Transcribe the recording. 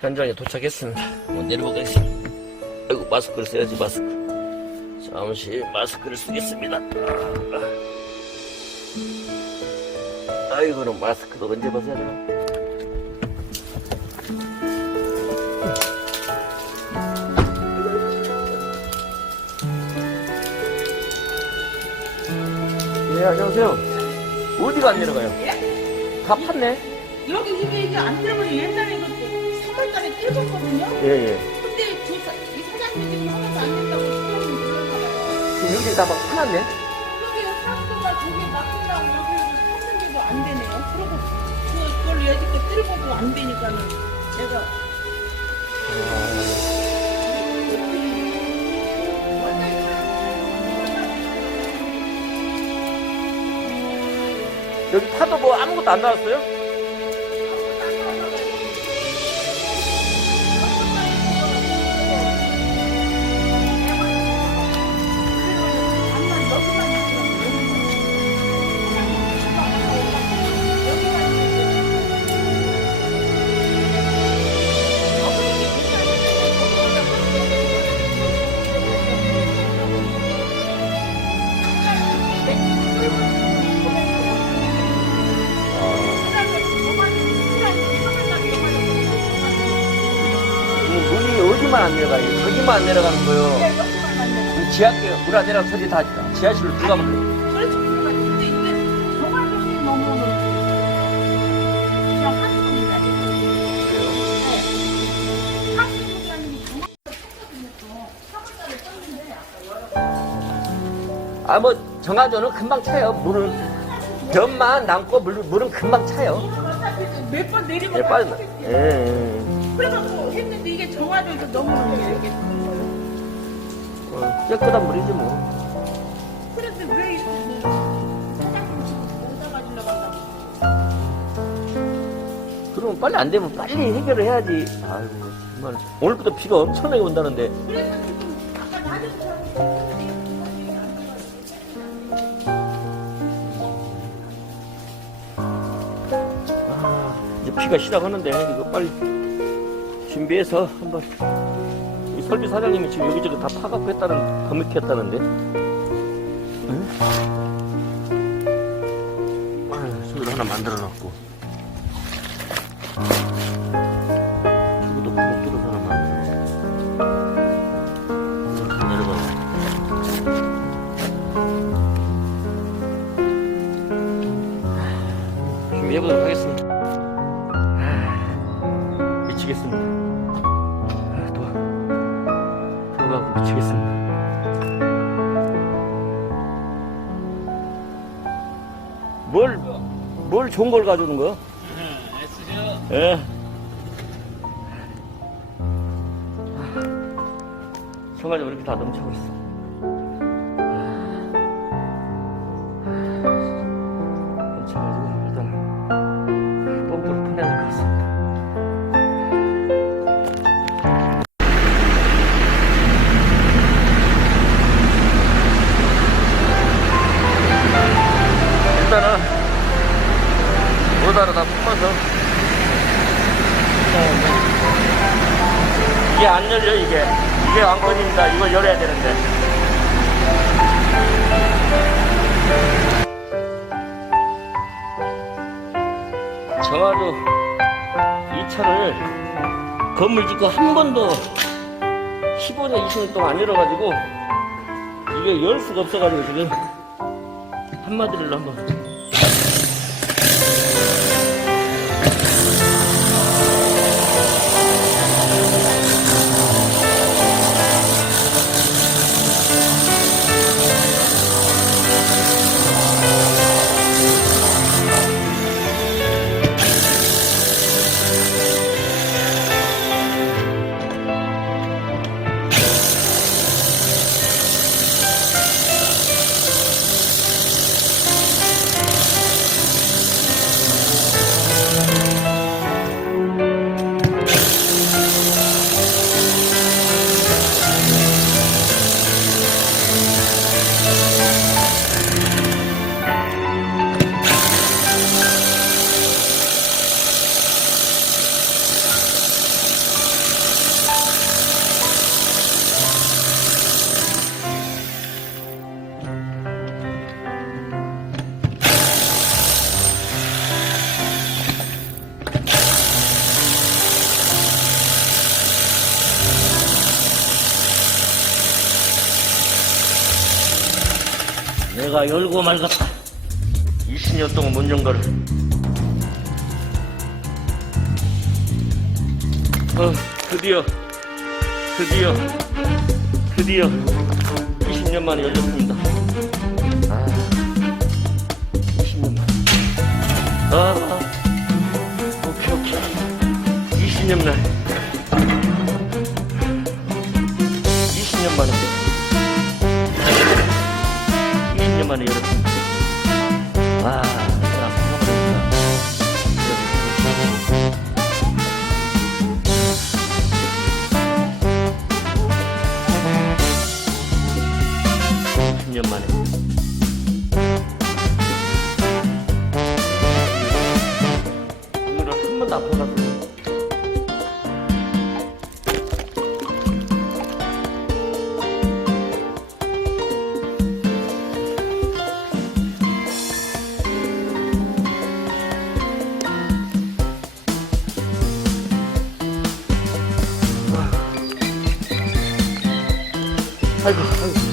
현장에 도착했습니다. 한번 내려보겠습니다. 아이고, 마스크를 써야지, 마스크. 잠시 마스크를 쓰겠습니다. 아이고, 그럼 마스크도 언제 벗어야 되나? 네, 안녕하세요. 어디가 안 내려가요? 다 팠네? 여기 이게 이게 안 들어버려 옛날에 그 3월달에 뜯었거든요. 예, 예. 근데 저 사, 이 사장님이 지금 하나도 안 된다고. 지금 여기 다막 파놨네? 여기 사람들만 저기 막힌다고 여기 팠는데도 안 되네요. 그러고 그- 여지껏 안 되니까는 내가 여기 파도 뭐 아무것도 안 나왔어요? 안 내려가요? 저기만 안 내려가는 거요. 이 지하, 물안 내려가면 저기 다 지하실로 들어가면 돼요. 그렇지 근데 이제 정화동이 너무 그냥 한국이다 한국이 아니고 정화동이 아, 뭐, 정화조는 금방 차요. 물은, 변만 남고 물, 물은 금방 차요. 몇 번 내리면 예? 터지지. 예, 예. 정화도에서 너무 이게 어, 깨끗한 물이지 뭐. 그래서 왜 이렇게 지금 여기다 그러면 빨리 안 되면 빨리 해결을 해야지. 아이고, 정말. 오늘부터 비가 엄청나게 온다는데. 그래서 지금 아까 낮은 아, 이제 비가 시작하는데, 이거 빨리 준비해서 한번. 이 설비 사장님이 지금 여기저기 다 파갖고 했다는, 검역했다는데. 응? 아유, 저기도 하나 만들어 놨고. 저기도 구멍 뚫어서 하나 만들어 놨고. 내려가고. 준비해보도록 하겠습니다. 아, 미치겠습니다. 아, 도와, 도와가고 미치겠습니다. 뭘, 뭘 좋은 걸 가져오는 거요? 예. 청가지 왜 이렇게 다 넘쳐버렸어? 이게 안 열려 이게. 이게 왕건입니다. 이걸 열어야 되는데. 정화로 이 차를 건물 짓고 한 번도 15년 20년 동안 안 열어가지고 이게 열 수가 없어가지고 지금 한마디를 한번 내가 열고 말겠다. 20년 동안 못 연 거를. 어, 드디어, 드디어, 드디어 20년 만에 열렸습니다. 아, 20년 만에. 아, 오케이, 오케이. 20년 만에. 20년 만에 열었습니다. 와, 이거 아프다. 10년 만에. 아이고, 아이고.